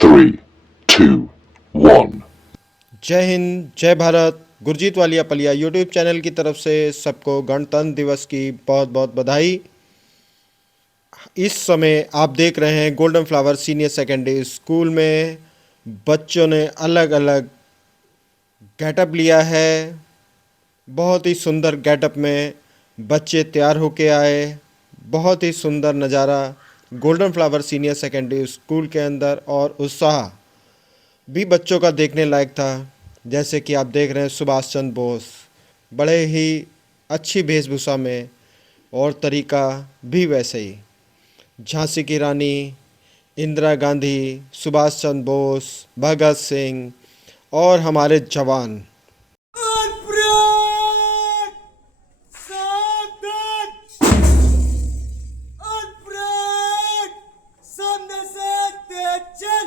3, 2, 1. जय हिंद, जय Bharat. Gurjeet Walia Palia YouTube channel की तरफ से सबको गणतंत्र दिवस की बहुत बहुत बधाई। इस समय आप देख रहे हैं golden flower senior secondary school में बच्चों ने अलग अलग गेटअप लिया है। बहुत ही सुंदर गेटअप में बच्चे तैयार होके आए। बहुत ही सुंदर नज़ारा golden flower senior secondary school के अंदर, और उत्साह भी बच्चों का देखने लायक था। जैसे कि आप देख रहे हैं सुभाष चंद्र बोस बड़े ही अच्छी वेशभूषा में, और तरीका भी वैसे ही। झांसी की रानी, इंदिरा गांधी, सुभाष चंद्र बोस, भगत सिंह और हमारे जवान। Alfred! Sadat! Alfred! सामने से तेज चल!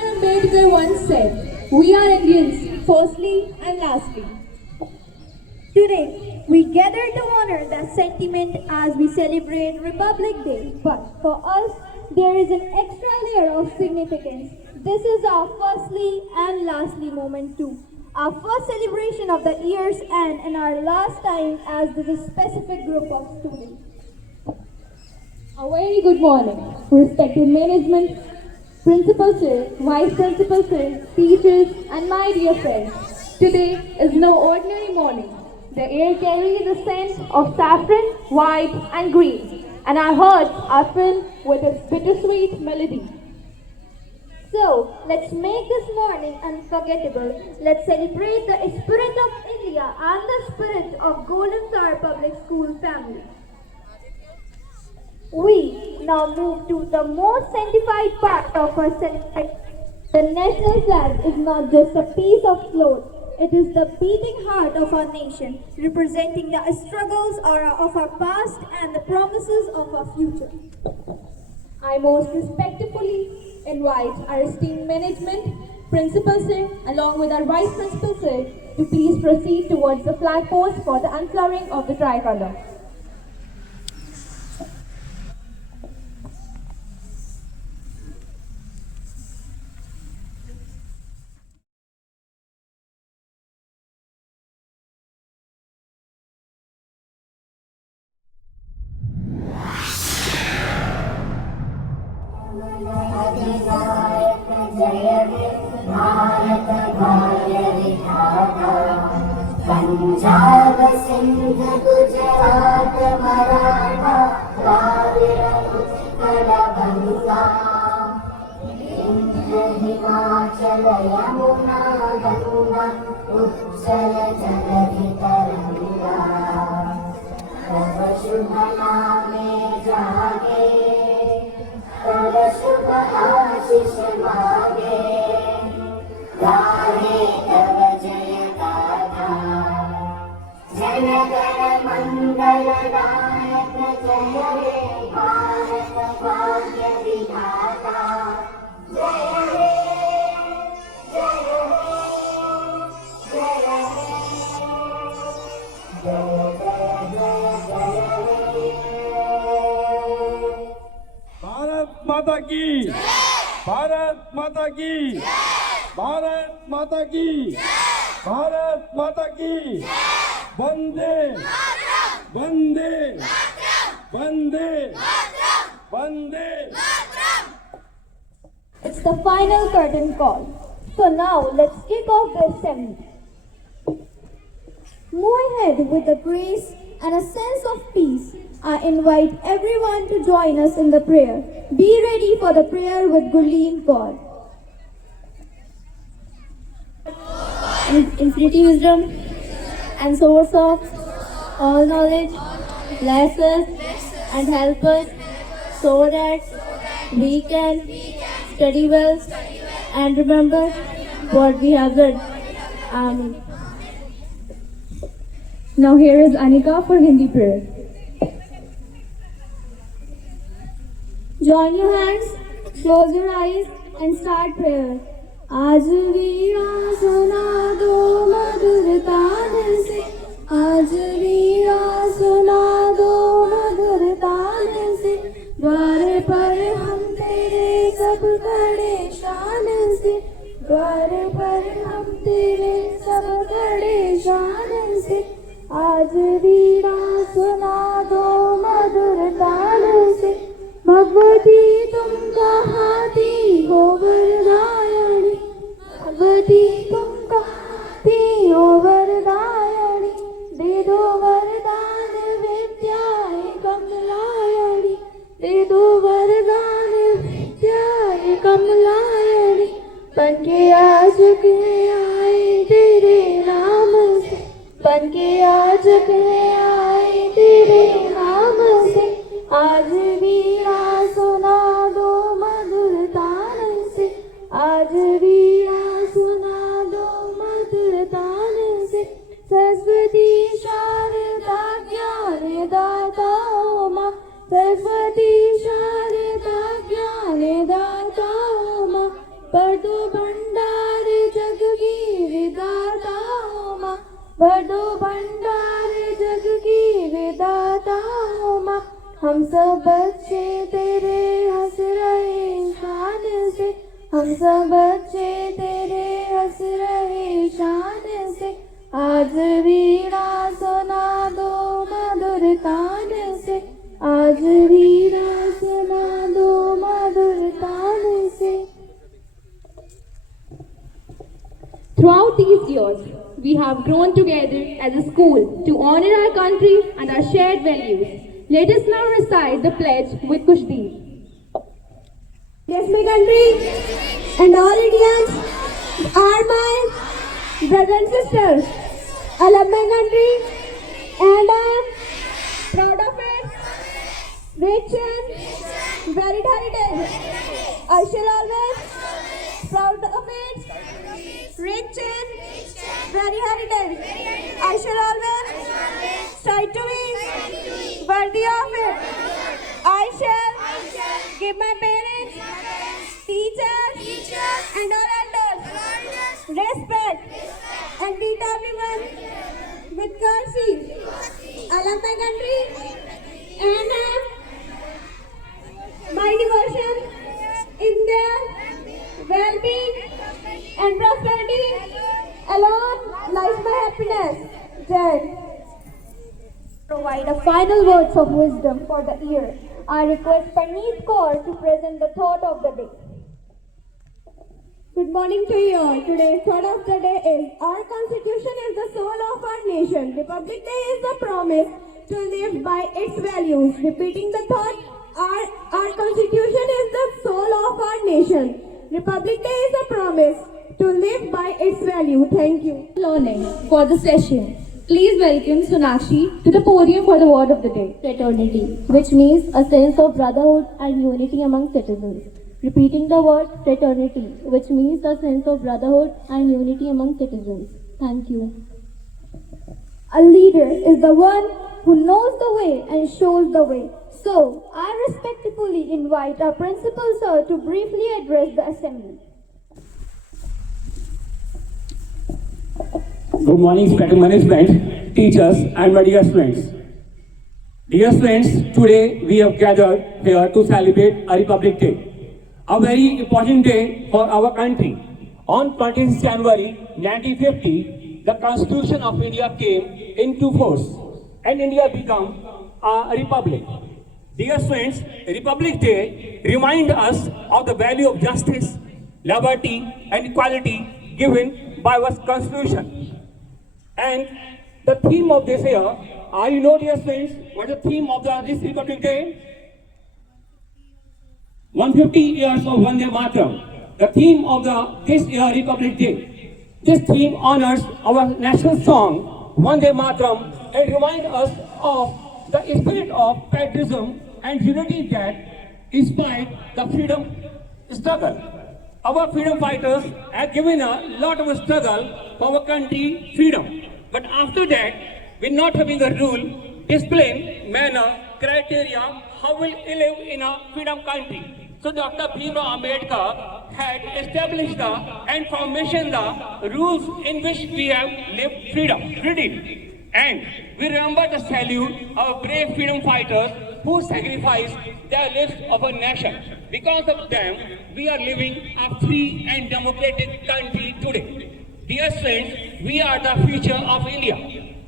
Ambedkar once said, "We are Indians, firstly and lastly." Today, we gather to honor that sentiment as we celebrate Republic Day. But for us, there is an extra layer of significance. This is our firstly and lastly moment too. Our first celebration of the year's end and our last time as this specific group of students. A very good morning, respected management, Principal Sir, Vice Principal Sir, teachers, and my dear friends. Today is no ordinary morning. The air carries the scent of saffron, white, and green, and our hearts are filled with its bittersweet melody. So, let's make this morning unforgettable. Let's celebrate the spirit of India and the spirit of Golden Flower Public School family. We now move to the most sanctified part of our celebration. The national flag is not just a piece of cloth, it is the beating heart of our nation, representing the struggles of our past and the promises of our future. I most respectfully invite our esteemed management, Principal Sir, along with our Vice Principal Sir, to please proceed towards the flag post for the unfurling of the tricolor. Punjab Sindh Gujarat Maratha Dravida Utkal बंगा विंध्य हिमाचल यमुना गंगा उच्चल जलधि तरंगा तव शुभ नामे जागे तव शुभ आशीष मागे गाहे जननायक जय हे भारत भाग्य विधाता जय हे जय हे जय हे भारत माता की भारत माता की भारत माता की भारत माता की वंदे वंदे वंदे वंदे It's the final curtain call. So now let's kick off the assembly. Move ahead with the grace and a sense of peace. I invite everyone to join us in the prayer. Be ready for the prayer with Gurleen God. Infinity wisdom and source of all knowledge, bless us and help us so that we can study well and remember what we have learned. Amen. Now here is Anika for Hindi prayer. Join your hands, close your eyes and start prayer. आज वीणा सुना दो मधुर तान से, आज वीणा सुना दो मधुर तान से, द्वार पर हम तेरे सब खड़े शान से, द्वार पर हम तेरे सब खड़े शान से, आज वीणा सुना दो मधुर तान से, भगवती तुम कहाँ थी गोवर्धायणी, भगवती तुम कहाँ थी गोवर्धायणी, दे दो वरदान विद्याए कमलायणी, दे दो वरदान विद्याए कमलायणी, बनके आज के आए तेरे नाम से, बनके आज के आए तेरे नाम से, आज वीणा सुना दो मधुर तान से, आज वीणा सुना दो मधुर तान से, सरस्वती शारदा ज्ञान दाता माँ, सरस्वती शारदा ज्ञान दाता माँ, पर दो भंडार जग की विदाता माँ, पर दो भंडार जग की विदाता माँ, हम सब बच्चे तेरे हंस रहे शान से, हम सब बच्चे तेरे हंस रहे शान से, आज वीणा सुना दो मधुर तान से, आज वीणा सुना दो मधुर तान से. Throughout these years, we have grown together as a school to honor our country and our shared values. Let us now recite the pledge with Kushdeep. Yes, my country and all Indians are my brothers and sisters. I love my country and I am proud of it. Rich and varied heritage. I shall always proud of it. Rich and varied heritage. I shall always strive to be worthy of it. I shall give my parents, teachers, and all elders respect and treat everyone with courtesy. I love my country and have my devotion in their well-being and prosperity. Alone lies my happiness. Jai. Provide a final words of wisdom for the ear. I request Parneet Kaur to present the thought of the day. Good morning to you all. Today's thought of the day is our constitution is the soul of our nation. Republic Day is the promise to live by its values. Repeating the thought, our constitution is the soul of our nation. Republic Day is a promise to live by its value. Thank you. Learning for the session. Please welcome Sonakshi to the podium for the word of the day. Fraternity, which means a sense of brotherhood and unity among citizens. Repeating the word fraternity, which means a sense of brotherhood and unity among citizens. Thank you. A leader is the one who knows the way and shows the way. So, I respectfully invite our principal sir to briefly address the assembly. Good morning, faculty management, teachers, and my dear friends. Dear friends, today we have gathered here to celebrate a Republic Day, a very important day for our country. On 26 January 1950, the Constitution of India came into force and India became a republic. Dear friends, Republic Day reminds us of the value of justice, liberty, and equality given by our Constitution. And the theme of this year, are you know, dear friends, what is the theme of this Republic Day? 150 years of Vande Mataram. The theme of this year Republic Day. This theme honors our national song, Vande Mataram, and reminds us of the spirit of patriotism and unity that inspired the freedom struggle. Our freedom fighters have given a lot of struggle for our country freedom. But after that, we're not having a rule, discipline, manner, criteria, how we'll live in a freedom country. So Dr. Bhimrao Ambedkar had established and formation the rules in which we have lived freely. And we remember the salute of brave freedom fighters who sacrificed their lives of a nation. Because of them, we are living a free and democratic country today. Dear friends, we are the future of India.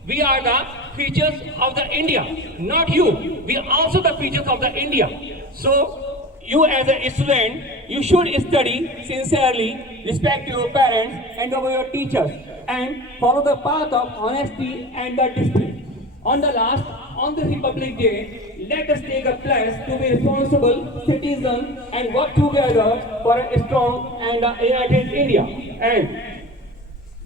We are the features of the India, not you. We are also the features of the India. So, you as a student, you should study sincerely, respect your parents and obey your teachers, and follow the path of honesty and the discipline. On the Republic Day, let us take a pledge to be responsible citizens and work together for a strong and a united India. And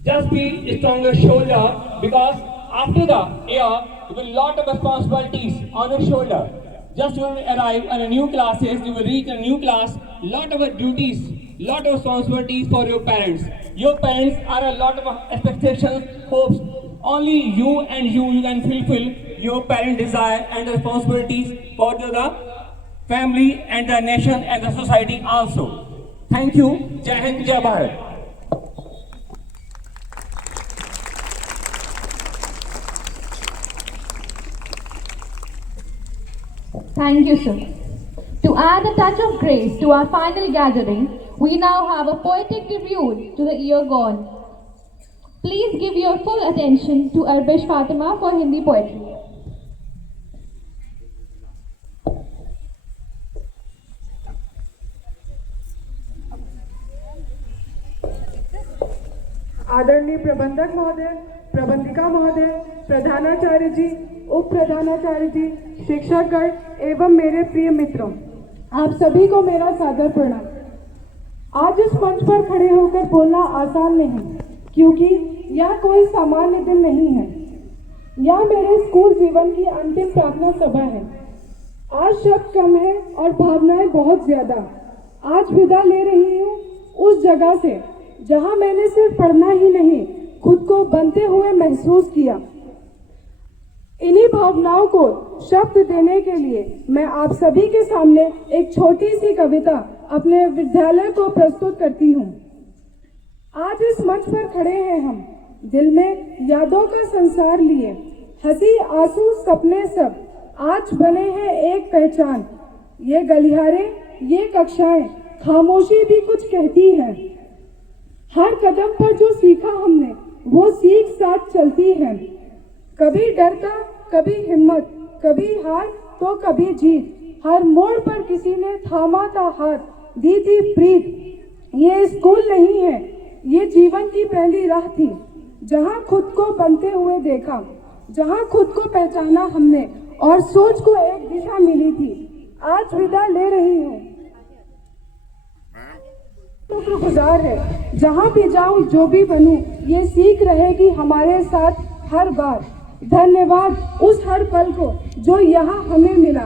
just be stronger shoulder, because after the year, you will lot of responsibilities on your shoulder. Just you will arrive in a new classes, you will reach a new class, lot of duties, lot of responsibilities for your parents. Your parents are a lot of expectations, hopes. Only you and you can fulfill your parent desire and responsibilities for the family and the nation and the society also. Thank you. Jai Hind, Jai Bharat. Thank you, sir. To add a touch of grace to our final gathering, we now have a poetic tribute to the year gone. Please give your full attention to Arbish Fatima for Hindi poetry. आदरणीय प्रबंधक महोदय, प्रबंधिका महोदय, प्रधानाचार्य जी, उप प्रधानाचार्य जी, शिक्षकगण एवं मेरे प्रिय मित्रों, आप सभी को मेरा सादर प्रणाम। आज इस मंच पर खड़े होकर बोलना आसान नहीं, क्योंकि यह कोई सामान्य दिन नहीं है। यह मेरे स्कूल जीवन की अंतिम प्रार्थना सभा है। आज शब्द कम है और भावनाएं बहुत ज्यादा। आज विदा ले रही हूँ उस जगह से जहाँ मैंने सिर्फ पढ़ना ही नहीं, खुद को बनते हुए महसूस किया। इन्हीं भावनाओं को शब्द देने के लिए मैं आप सभी के सामने एक छोटी सी कविता अपने विद्यालय को प्रस्तुत करती हूँ। आज इस मंच पर खड़े हैं हम, दिल में यादों का संसार लिए, हंसी आंसू सपने सब आज बने हैं एक पहचान। ये गलियारे, ये कक्षाएं, खामोशी भी कुछ कहती है। हर कदम पर जो सीखा हमने, वो सीख साथ चलती है। कभी डर का, कभी हिम्मत, कभी हार तो कभी जीत। हर मोड़ पर किसी ने थामा था हाथ, दी थी प्रीत। ये स्कूल नहीं है, ये जीवन की पहली राह थी, जहाँ खुद को बनते हुए देखा, जहाँ खुद को पहचाना हमने और सोच को एक दिशा मिली थी। आज विदा ले रही हूँ, शुक्रगुजार है। जहाँ भी जाऊँ, जो भी बनूँ, ये सीख रहेगी हमारे साथ हर बार। धन्यवाद उस हर पल को जो यहाँ हमें मिला।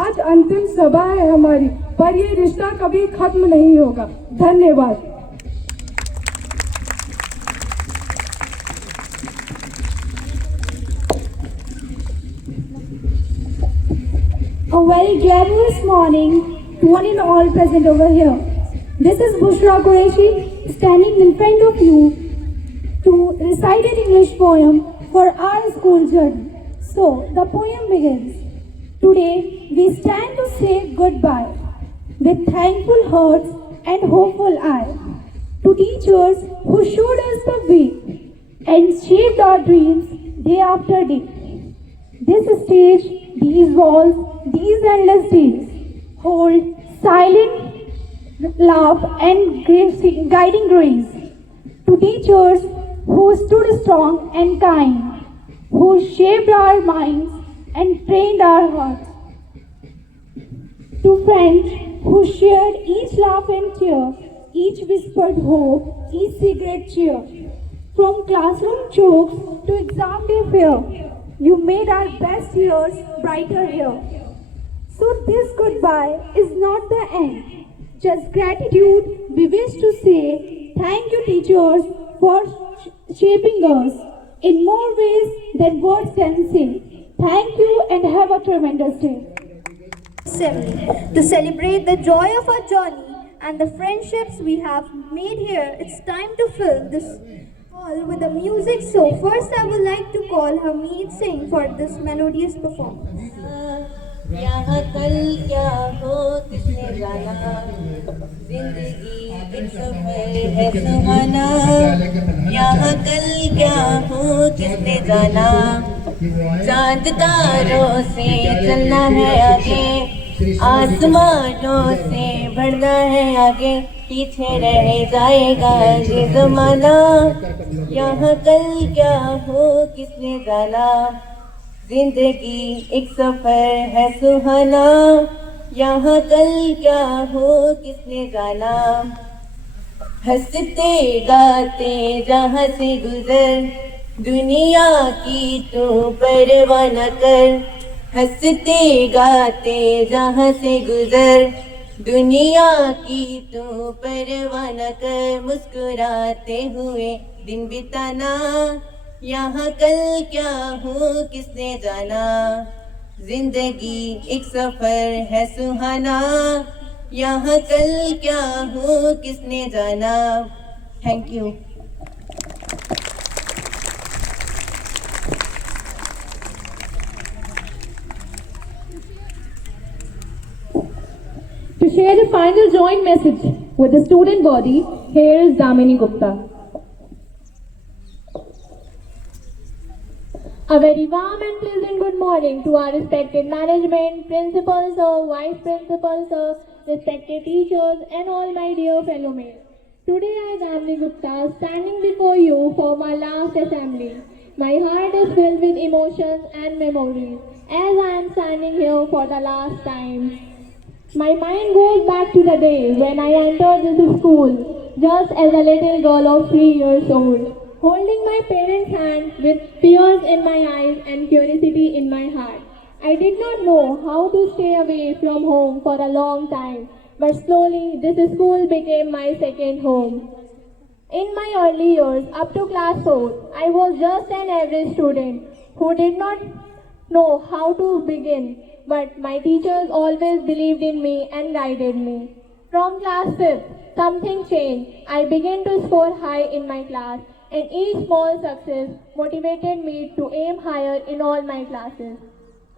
आज अंतिम सभा है हमारी, पर ये रिश्ता कभी खत्म नहीं होगा। धन्यवाद। A very glamorous morning to one and all present over here. This is Bushra Qureshi standing in front of you to recite an English poem for our school journey. So, the poem begins. Today, we stand to say goodbye with thankful hearts and hopeful eye to teachers who showed us the way and shaped our dreams day after day. This stage, these walls, these endless days hold silent love and guiding grace to teachers who stood strong and kind, who shaped our minds and trained our hearts, to friends who shared each laugh and cheer, each whispered hope, each secret cheer. From classroom jokes to exam day fear, you made our best years brighter here. So this goodbye is not the end. Just gratitude we wish to say thank you teachers for shaping us in more ways than words can say. Thank you and have a tremendous day. Assembly to celebrate the joy of our journey and the friendships we have made here. It's time to fill this hall with the music. So first I would like to call Hamid Singh for this melodious performance. यहाँ कल क्या हो किसने जाना, जिंदगी एक सफर है सुहाना। यहाँ कल क्या हो किसने जाना, चांद तारों से चलना है आगे, आसमानों से बढ़ना है आगे, पीछे रह जाएगा ये जमाना। यहाँ कल क्या हो किसने जाना, जिंदगी एक सफर है सुहाना। यहाँ कल क्या हो किसने जाना, हंसते गाते जहाँ से गुजर, दुनिया की तू परवाह न कर। हंसते गाते जहाँ से गुजर, दुनिया की तू परवाह न कर। मुस्कुराते हुए दिन बिताना, यहाँ कल क्या हो किसने जाना, जिंदगी एक सफर है सुहाना। यहाँ कल क्या हो किसने जाना। Thank you. To share the final joint message with the student body, here is Damini Gupta. A very warm and pleasant good morning to our respected management, principals, sir, vice principals, sir, respected teachers, and all my dear fellow mates. Today I, Damini Gupta, standing before you for my last assembly. My heart is filled with emotions and memories as I am standing here for the last time. My mind goes back to the day when I entered this school, just as a little girl of 3 years old, holding my parents' hand with tears in my eyes and curiosity in my heart. I did not know how to stay away from home for a long time, but slowly this school became my second home. In my early years, up to class 4, I was just an average student who did not know how to begin, but my teachers always believed in me and guided me. From class 5th, something changed. I began to score high in my class, and each small success motivated me to aim higher in all my classes.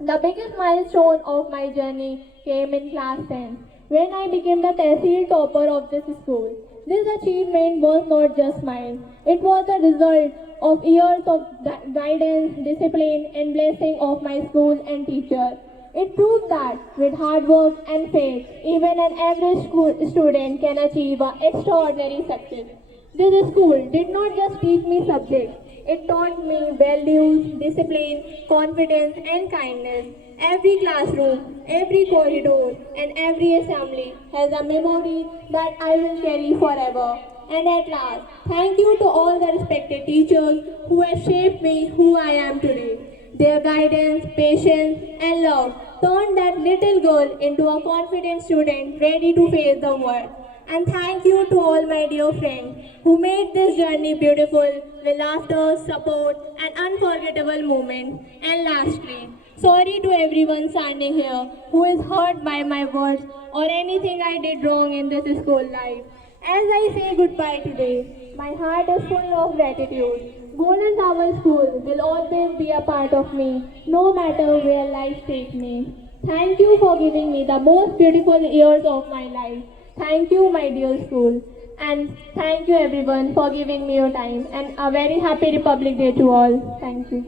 The biggest milestone of my journey came in class 10, when I became the Tehsil topper of this school. This achievement was not just mine. It was the result of years of guidance, discipline, and blessing of my school and teacher. It proved that with hard work and faith, even an average student can achieve an extraordinary success. This school did not just teach me subjects. It taught me values, discipline, confidence, and kindness. Every classroom, every corridor, and every assembly has a memory that I will carry forever. And at last, thank you to all the respected teachers who have shaped me who I am today. Their guidance, patience, and love turned that little girl into a confident student ready to face the world. And thank you to all my dear friends who made this journey beautiful with laughter, support, and unforgettable moments. And lastly, sorry to everyone standing here who is hurt by my words or anything I did wrong in this school life. As I say goodbye today, my heart is full of gratitude. Golden Tower School will always be a part of me, no matter where life takes me. Thank you for giving me the most beautiful years of my life. Thank you, my dear school. And thank you, everyone, for giving me your time. And a very happy Republic Day to all. Thank you.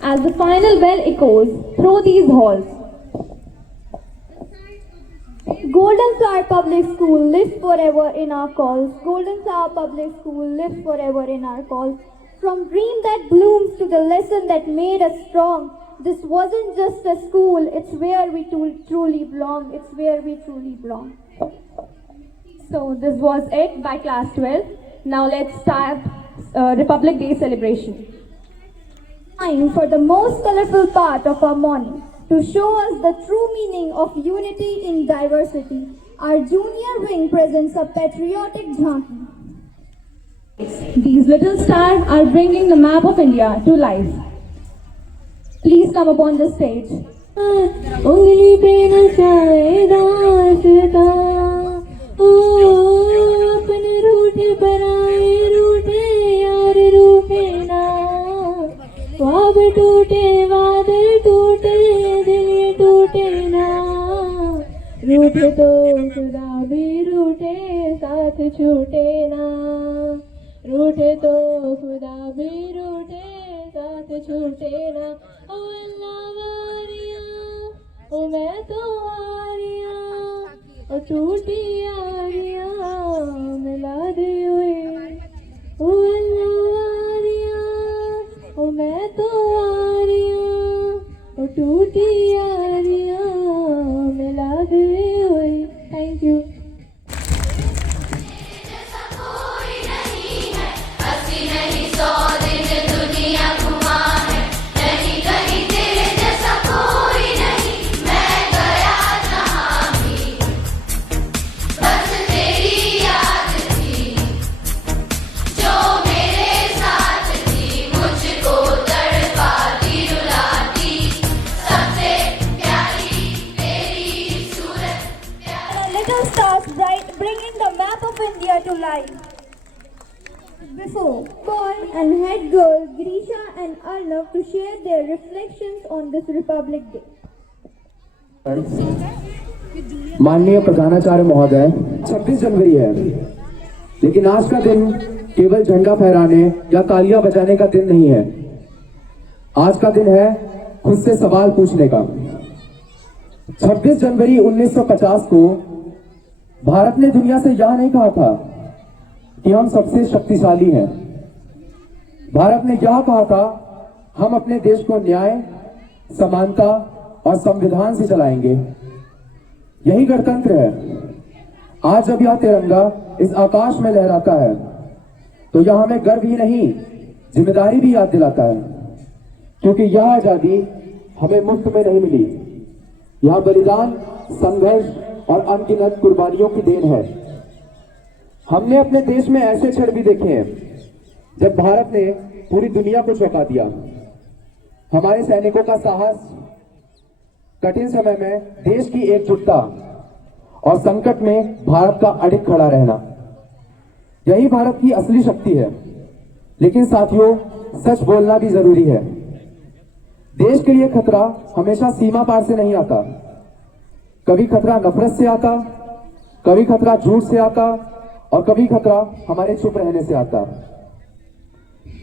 As the final bell echoes through these halls, Golden Flower Public School lives forever in our calls. Golden Flower Public School lives forever in our calls. From dream that blooms to the lesson that made us strong. This wasn't just a school, it's where we truly belong. It's where we truly belong. so this was it by class 12. Now let's start Republic Day celebration. Time for the most colorful part of our morning. To show us the true meaning of unity in diversity, our junior wing presents a patriotic jhanki. These little stars are bringing the map of India to life. Please come upon the stage. उंगली पे नचाए दासता ओ अपने रूठे पराए रूठे यार रूठे ना ख्वाब टूटे बादल टूटे दिल ये टूटे ना रूठे तो खुदा भी रूठे साथ छूटे ना रूठे तो खुदा भी रूठे साथ छूटे ना ओ अल्लाह वारिया ओ मैं तो आरिया ओ टूटी आरिया मिला दे हुए ओ अल्लाह वारिया ओ मैं तो आरिया ओ टूटी आरिया मिला दे हुए. Thank you. Little stars bright, bringing the map of India to life. Before boy and head girl Grisha and Arnav to share their reflections on this Republic Day. माननीय प्रधानाचार्य महोदय, 26 जनवरी है, लेकिन आज का दिन केवल झंडा फहराने या तालियां बजाने का दिन नहीं है. आज का दिन है खुद से सवाल पूछने का. 26 जनवरी 1950 को भारत ने दुनिया से यह नहीं कहा था कि हम सबसे शक्तिशाली हैं. भारत ने यह कहा था हम अपने देश को न्याय, समानता और संविधान से चलाएंगे. यही गणतंत्र है. आज जब यह तिरंगा इस आकाश में लहराता है तो यह हमें गर्व ही नहीं, जिम्मेदारी भी याद दिलाता है, क्योंकि यह आजादी हमें मुफ्त में नहीं मिली. यह बलिदान, संघर्ष और अनगिनत कुर्बानियों की देन है. हमने अपने देश में ऐसे क्षण भी देखे हैं जब भारत ने पूरी दुनिया को चौंका दिया. हमारे सैनिकों का साहस, कठिन समय में देश की एकजुटता और संकट में भारत का अडिग खड़ा रहना, यही भारत की असली शक्ति है. लेकिन साथियों, सच बोलना भी जरूरी है. देश के लिए खतरा हमेशा सीमा पार से नहीं आता. कभी खतरा नफरत से आता, कभी खतरा झूठ से आता और कभी खतरा हमारे चुप रहने से आता.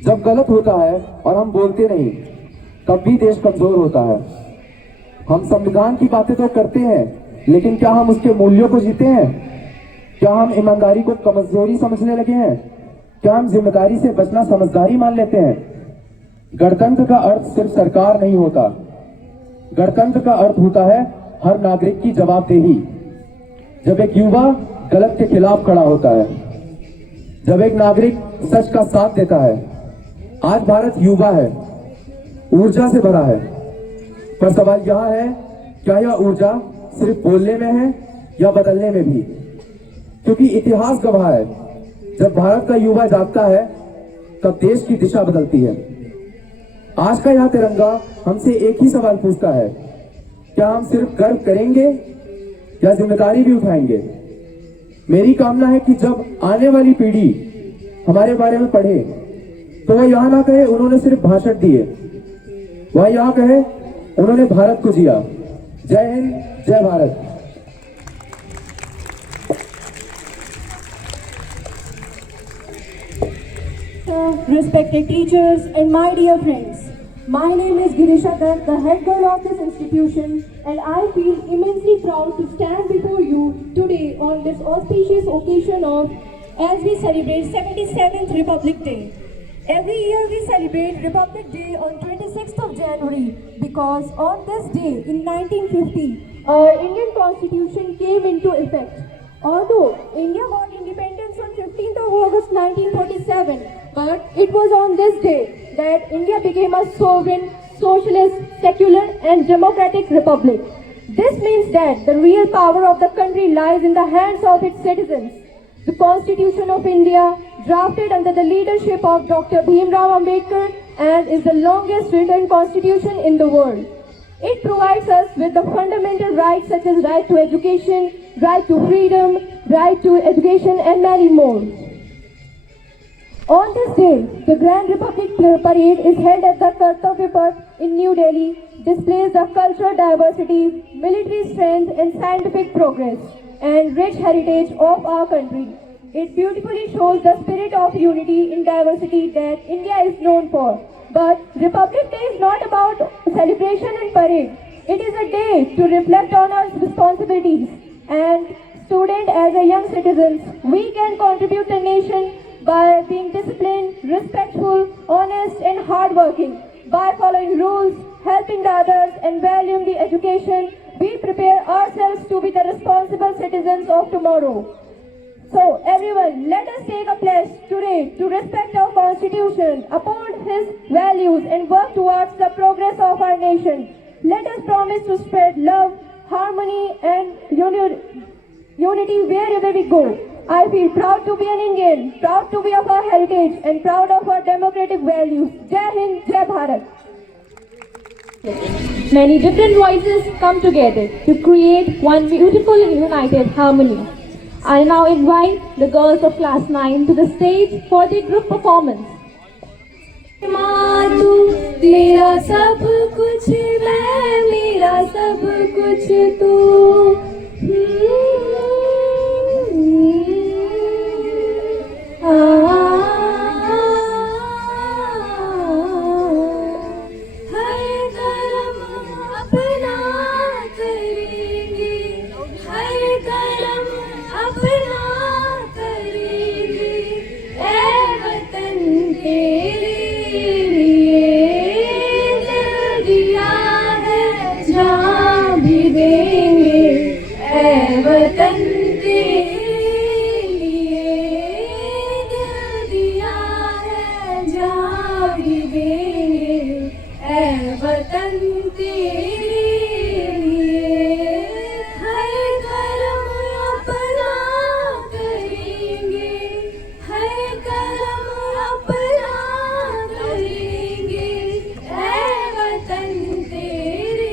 जब गलत होता है और हम बोलते नहीं, तब भी देश कमजोर होता है. हम संविधान की बातें तो करते हैं, लेकिन क्या हम उसके मूल्यों को जीते हैं? क्या हम ईमानदारी को कमजोरी समझने लगे हैं? क्या हम जिम्मेदारी से बचना समझदारी मान लेते हैं? गणतंत्र का अर्थ सिर्फ सरकार नहीं होता. गणतंत्र का अर्थ होता है हर नागरिक की जवाबदेही. जब एक युवा गलत के खिलाफ खड़ा होता है, जब एक नागरिक सच का साथ देता है. आज भारत युवा है, ऊर्जा से भरा है, पर सवाल यह है क्या यह ऊर्जा सिर्फ बोलने में है या बदलने में भी? क्योंकि इतिहास गवाह है, जब भारत का युवा जागता है तब देश की दिशा बदलती है। आज का यह तिरंगा हमसे एक ही सवाल पूछता है, क्या हम सिर्फ गर्व करेंगे या जिम्मेदारी भी उठाएंगे? मेरी कामना है कि जब आने वाली पीढ़ी हमारे बारे में पढ़े तो वह यह ना कहे उन्होंने सिर्फ भाषण दिए, वह यह कहे उन्होंने भारत को जिया। जय हिंद, जय Bharat. Respected teachers and my dear friends, my name is Girisha Dutt, the head girl of this institution, and I feel immensely proud to stand before you today on this auspicious occasion as we celebrate 77th Republic Day. Every year we celebrate Republic Day on 26th of January because on this day in 1950, our Indian Constitution came into effect. Although India got independence on 15th of August 1947, but it was on this day that India became a sovereign, socialist, secular and democratic republic. This means that the real power of the country lies in the hands of its citizens. The Constitution of India, drafted under the leadership of Dr. Bhimrao Ambedkar, and is the longest written constitution in the world. It provides us with the fundamental rights such as right to education, right to freedom, right to education and many more. On this day, the Grand Republic Parade is held at the Kartavya Path in New Delhi, displays the cultural diversity, military strength and scientific progress and rich heritage of our country. It beautifully shows the spirit of unity in diversity that India is known for. But Republic Day is not about celebration and parade. It is a day to reflect on our responsibilities. And student, as a young citizens, we can contribute to the nation by being disciplined, respectful, honest and hardworking. By following rules, helping the others and valuing the education, we prepare ourselves to be the responsible citizens of tomorrow. So everyone, let us take a pledge today to respect our Constitution, uphold His values and work towards the progress of our nation. Let us promise to spread love, harmony and unity wherever we go. I feel proud to be an Indian, proud to be of our heritage and proud of our democratic values. Jai Hind, Jai Bharat. Many different voices come together to create one beautiful and united harmony. I now invite the girls of class 9 to the stage for their group performance. माँ तू मेरा सब कुछ, मैं मेरा सब कुछ तू। हर कर्म अपना करेंगे, हर कर्म अपना करेंगे, ऐ वतन तेरे जान भी देंगे, ऐ वतन तेरे लिए दिल दिया है, जान भी देंगे, ऐ वतन तेरे लिए। हर कर्म अपना करेंगे, हर कर्म अपना करेंगे, ऐ वतन तेरे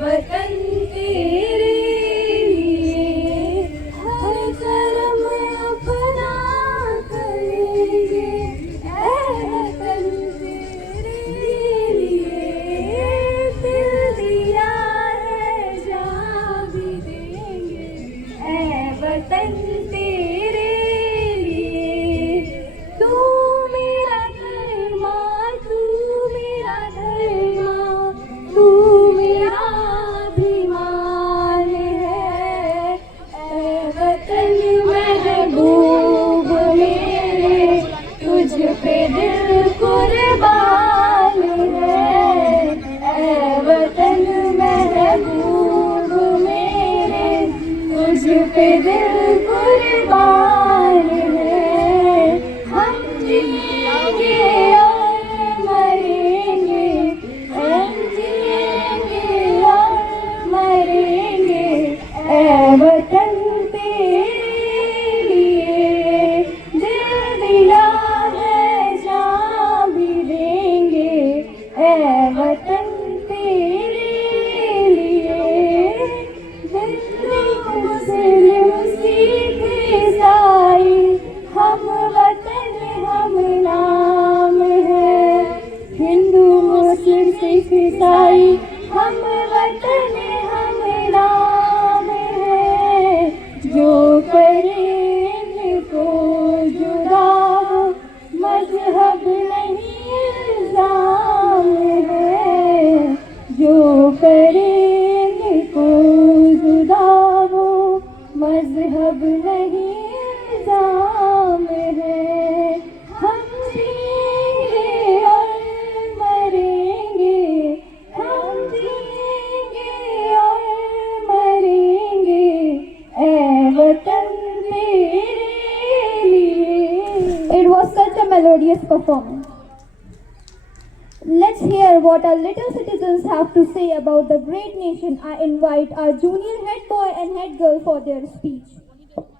वतन तेरे लिए। हर कर्म अपना करेंगे, ऐ वतन तेरे लिए दिल दिया है, जान भी देंगे, ऐ वतन तेरे लिए। तू मेरा घर माँ, तू मेरा घर माँ, तू मेरा अभिमान है, ऐ वतन महबूब मेरे, तुझ पे दिल कुर्बान है, ऐ वतन महबूब मेरे, तुझ पे दिल कुर्बान है। हम ईसाई, हम वतन हम नाम है, जो करे इनको जुदा वो मजहब नहीं इल्जाम है, जो करे इनको जुदा वो मजहब नहीं इल्जाम है। हम जिएंगे और मरेंगे, हम जिएंगे और मरेंगे, ऐ वतन मेरे लिए। It was such a melodious performance. Let's hear what our little citizens have to say about the great nation. I invite our junior head boy and head girl for their speech.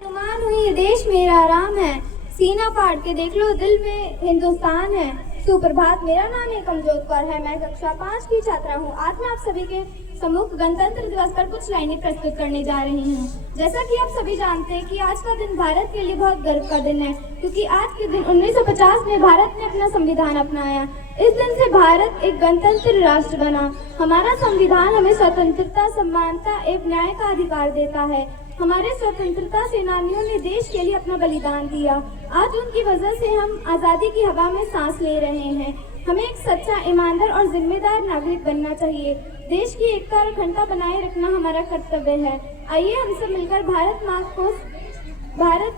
Numan हुई देश मेरा आराम है, सीना फाड़ के देख लो दिल में हिंदुस्तान है। सुप्रभात, मेरा नाम है कमजोर कौर है, मैं कक्षा 5 की छात्रा हूँ। आज मैं आप सभी के सम्मुख गणतंत्र दिवस पर कुछ लाइनें प्रस्तुत करने जा रही हूँ। जैसा कि आप सभी जानते हैं कि आज का दिन भारत के लिए बहुत गर्व का दिन है, क्योंकि आज के दिन 1950 में भारत ने अपना संविधान अपनाया। इस दिन से भारत एक गणतंत्र राष्ट्र बना। हमारा संविधान हमें स्वतंत्रता, समानता एवं न्याय का अधिकार देता है। हमारे स्वतंत्रता सेनानियों ने देश के लिए अपना बलिदान दिया। आज उनकी वजह से हम आज़ादी की हवा में सांस ले रहे हैं। हमें एक सच्चा, ईमानदार और जिम्मेदार नागरिक बनना चाहिए। देश की एकता और अखंडता बनाए रखना हमारा कर्तव्य है। आइए हम सब मिलकर भारत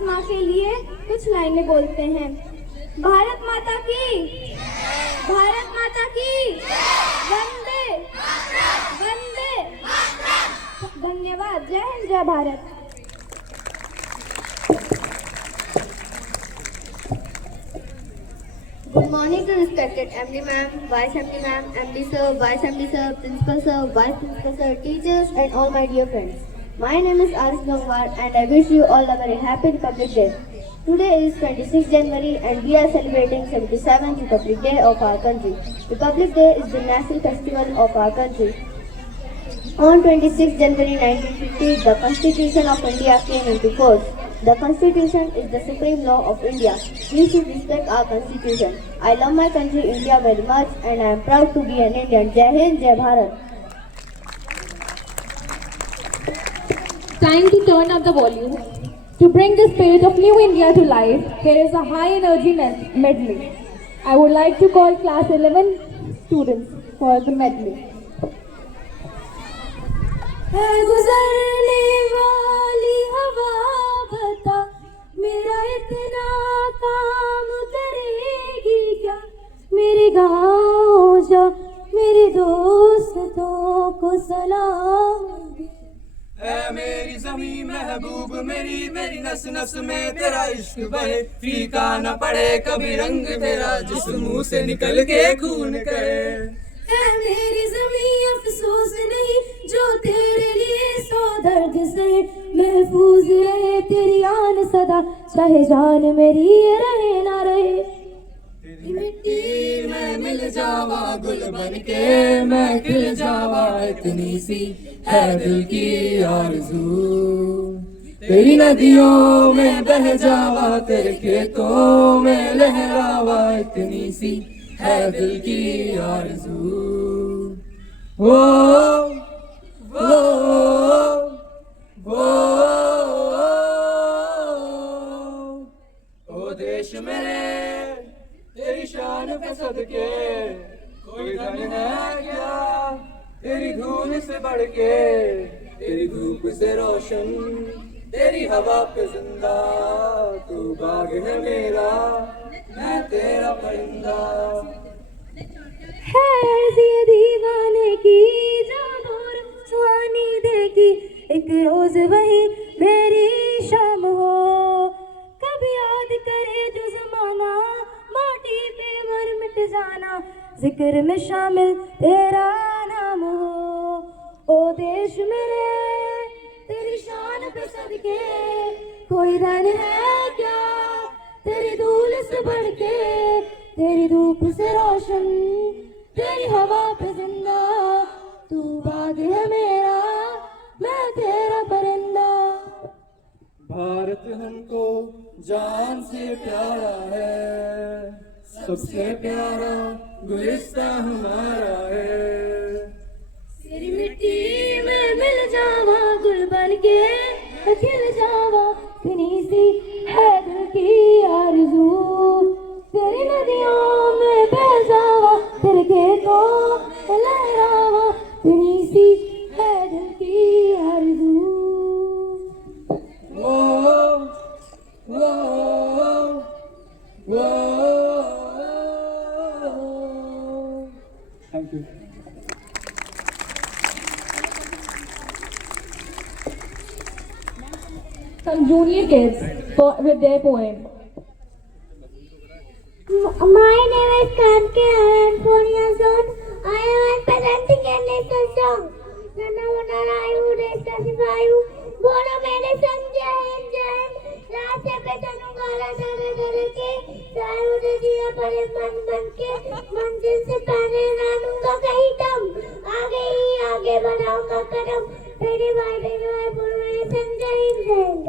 माँ के लिए कुछ लाइनें बोलते हैं। भारत माता की, भारत माता की, वंदे वंदे। धन्यवाद। जय हिंद, जय Bharat. Good morning to respected MD ma'am, Vice MD ma'am, MD sir, Vice MD sir, Principal sir, Vice Principal sir, teachers and all my dear friends. My name is Aris Gangwar and I wish you all a very happy Republic Day. Today is 26th January and we are celebrating 77th Republic Day of our country. Republic Day is the national festival of our country. On 26th January 1950, the Constitution of India came into force. The Constitution is the supreme law of India. We should respect our Constitution. I love my country India very much and I am proud to be an Indian. Jai Hind, Jai Bharat. Time to turn up the volume. To bring the spirit of New India to life, here is a high energy medley. I would like to call class 11 students for the medley. है गुजरने वाली हवा बता, मेरा इतना काम करेगी क्या, मेरे गाँव जा, मेरे दोस्तों को सलाम। ऐ मेरी ज़मीं महबूब मेरी, मेरी नस नस में तेरा इश्क बहे, फीका न पड़े कभी रंग तेरा, जिस मुंह से निकल के खून कहे। है मेरी ज़मीं अफसोस नहीं, जो तेरे लिए सौ दर्द सहे, महफूज रहे तेरी आन सदा, चाहे जान मेरी रहे ना रहे। तेरी मिट्टी में मिल जावा गुल बनके, मैं खिल जावा, इतनी सी है दिल की आरज़ू। तेरी नदियों में बह जावा, तेरे खेतों में लहरावा, इतनी सी है दिल की आरज़ू। वो ओ देश मेरे, तेरी शान पे सदके, कोई धन है क्या तेरी धूल से बढ़ के, तेरी धूप से रोशन, तेरी हवा पे जिंदा, तू बाग है मेरा, मैं तेरा परिंदा। है अर्ज़ी दीवाने की, जब और सुहानी देखी, एक रोज वही मेरी शाम हो, कभी याद करे जो जमाना, माटी पे मर मिट जाना, जिक्र में शामिल तेरा नाम हो। ओ देश मेरे, तेरी शान पे सदके, कोई धन है क्या तेरी धूल से बढ़ के, तेरी धूप से रोशन, तेरी हवा पे जिंदा, तू बाग है मेरा, मैं तेरा परिंदा। भारत हमको जान से प्यारा है, सबसे प्यारा गुलिस्तां हमारा है। खिल जावा इतनी सी है दिल की आरज़ू तेरी नदियों में बह जावा तेरे खेतों लहरावा इतनी सी है दिल की आरज़ू Thank you. Some junior kids with their poem. My name is Kanke. I am 4 years old. I am presenting a national song. Nana Mona I would specify you. बोलो मेरे संजय हिंद रास्ते पे चलूंगा धरे धरे के चाहे मुझे दिया पड़े मन बन के मंजिल से पहले ना लूंगा कहीं दम आगे ही आगे बढ़ाऊंगा कदम मेरे भाई बोलो मेरे Sanjay Hind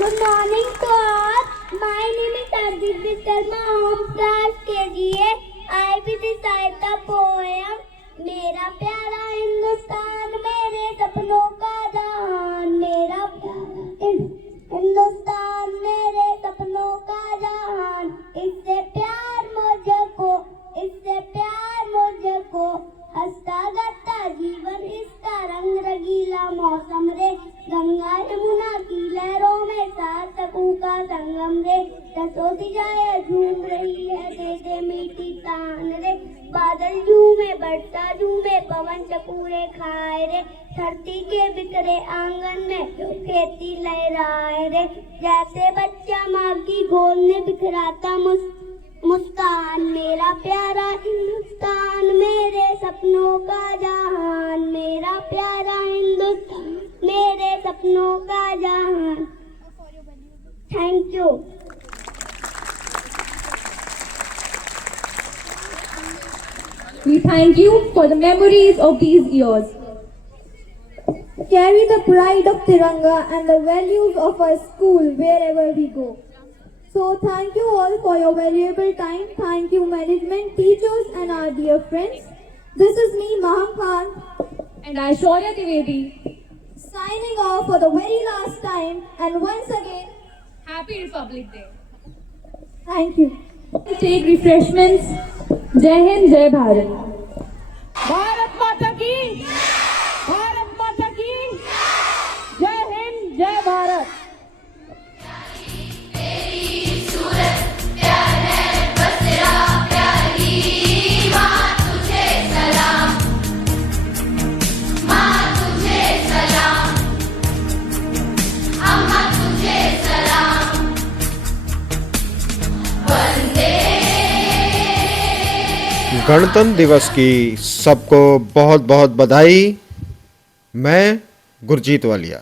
Good morning to all. My name is Aditi Sharma, home class KGA. I will recite the poem. मेरा प्यारा हिंदुस्तान मेरे सपनों का जहान मेरा हिंदुस्तान मेरे सपनों का जहान इससे प्यार मुझको हंसता गाता जीवन इसका रंग रंगीला मौसम रे गंगा यमुना की लहरों में सात तपू का संगम रे रसोती जाए झूम रही है दे दे मीठी तान रे बादल झूमे बरसा झूमे पवन चपूरे खाए रे धरती के बिखरे आंगन में खेती लहराए रे जैसे बच्चा माँ की गोद में बिखराता मुस्कान मेरा प्यारा हिंदुस्तान मेरे सपनों का जहान मेरा प्यारा हिंदुस्तान मेरे सपनों का जहान thank you We thank you for the memories of these years. Carry the pride of Tiranga and the values of our school wherever we go. So thank you all for your valuable time. Thank you management, teachers and our dear friends. This is me, Maham Khan. And I, Shaurya Trivedi. Signing off for the very last time. And once again, Happy Republic Day. Thank you. Take refreshments. Jai Hind, Jai Bharat. Bharat माता की भारत माता की जय हिंद जय भारत गणतंत्र दिवस की सबको बहुत बहुत बधाई। मैं गुरजीत वालिया।